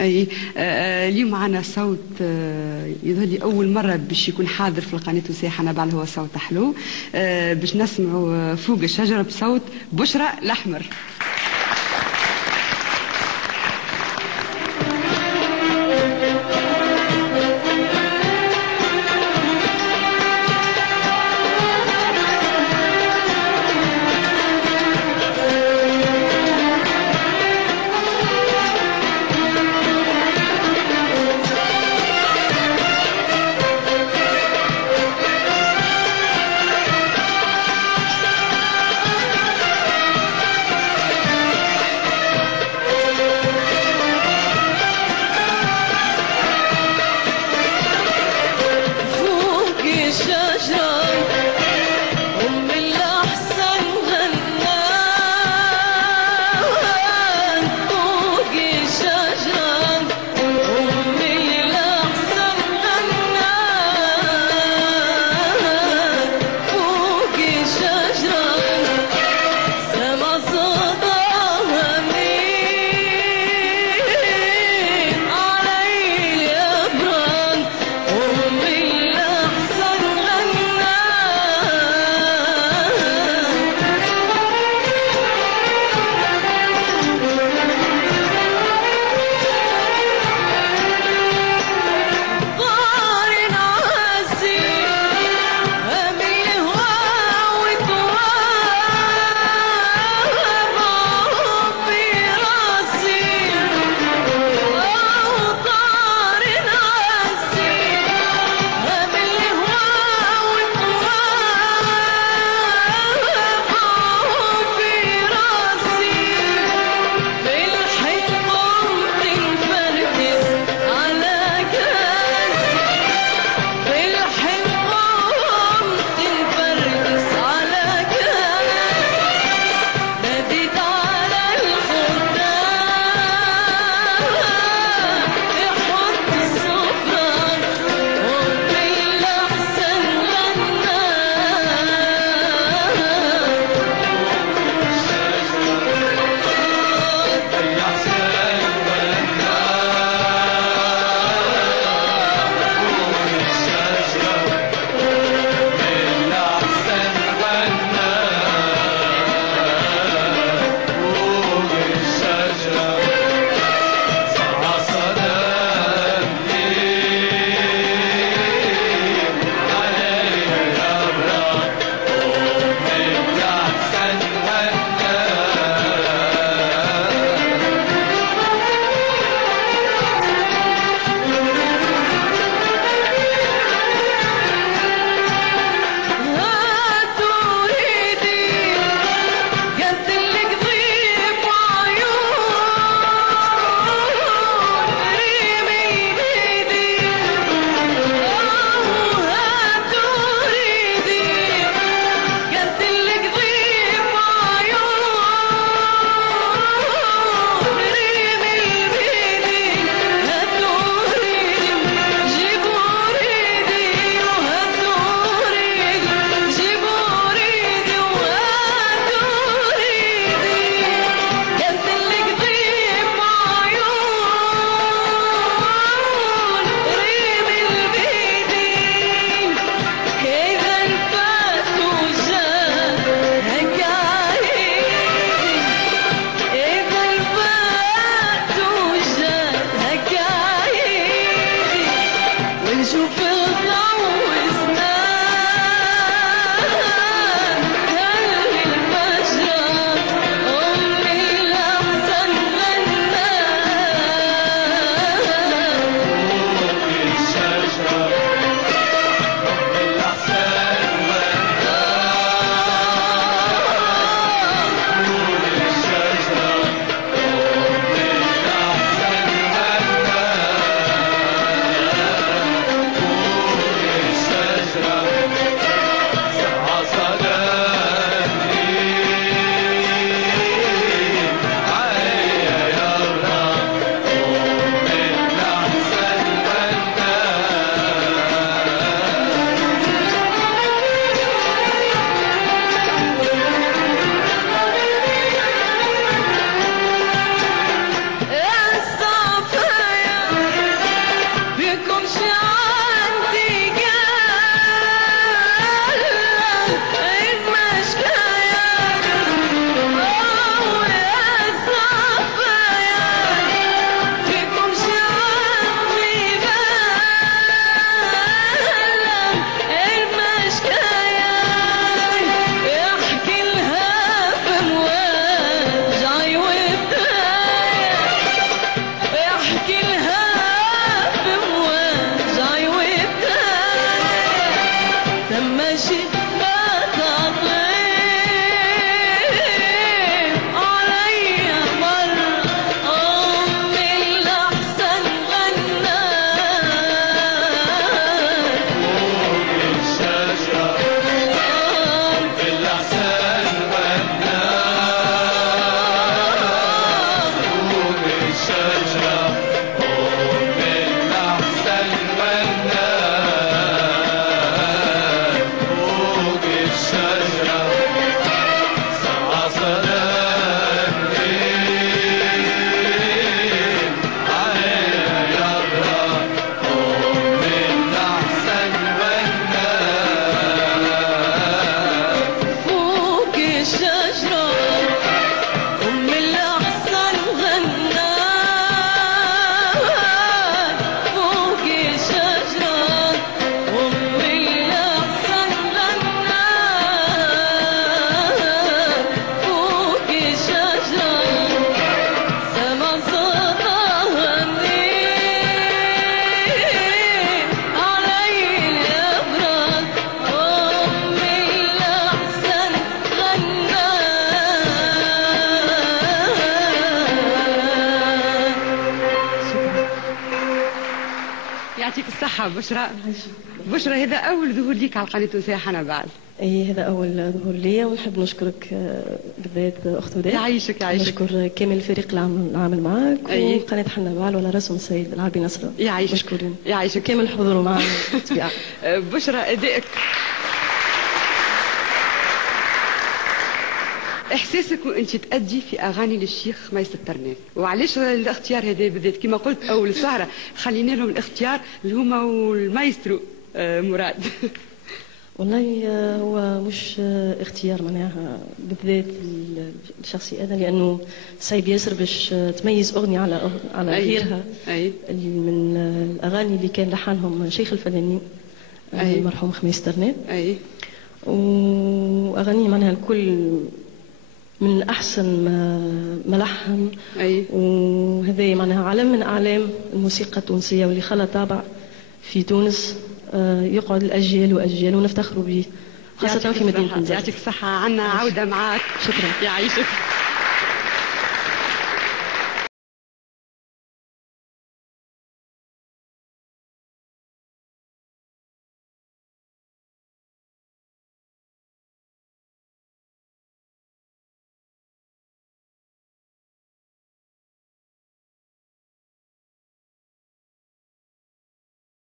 اي اليوم معنا صوت يظهر لي اول مره باش يكون حاضر في القناه وساحه انا بعد هو صوت حلو باش نسمعوا فوق الشجره بصوت بشرى الاحمر. يعطيك الصحة بشرى. بشرى هذا أول ظهور ليك على القناة التونسية حنا بعد. أي هذا أول ظهور ليا، ونحب نشكرك بالذات أخت وداد. يعيشك يعيشك. نشكر كامل الفريق اللي عامل معاك وقناة حنا بعد ولا رسم السيد العربي نصرة. يعيشك. مشكورين. يعيشك. كامل حضوروا معنا بالطبيعة. بشرى أدائك، احساسك وانت تأدي في اغاني للشيخ ميس الترناف، وعلاش الاختيار هذا بالذات؟ كما قلت اول السهره خلينا لهم الاختيار اللي هما والمايسترو مراد. والله هو مش اختيار معناها بالذات الشخصي انا، لانه صعيب ياسر باش تميز اغنيه على غيرها. من الاغاني اللي كان لحنهم شيخ الفنانين المرحوم خميس ترناف. واغانيه معناها الكل من أحسن ما لحن. وهذا معناها علم من أعلام الموسيقى التونسية، واللي خلى طابع في تونس يقعد الأجيال وأجيال ونفتخروا به، خاصة في مدينة نزرت. يعطيك الصحة، عنا عودة معاك. شكرا. يعيشك.